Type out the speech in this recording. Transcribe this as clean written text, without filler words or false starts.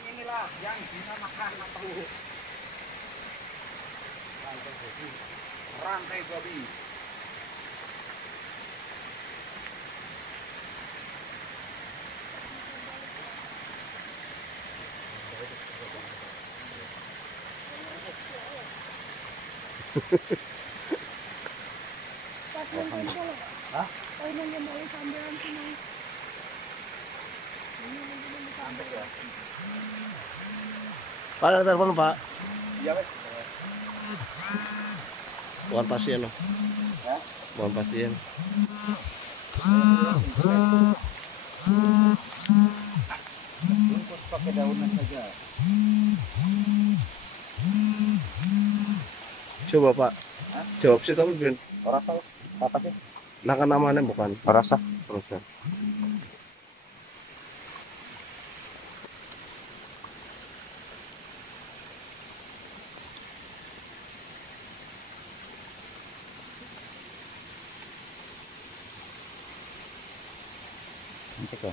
paling inilah yang bisa makan atau rantai babi. Hah? Pak, ada telepon Pak. Iya wes. Bukan pasien loh. Ya. Bukan pasien. Bungkus pakai daunan saja. Coba Pak. Hah? Jawab sih tapi Ben. Rasa apa sih? Nah kan namanya bukan. Rasa. Rasa. Untuk ya.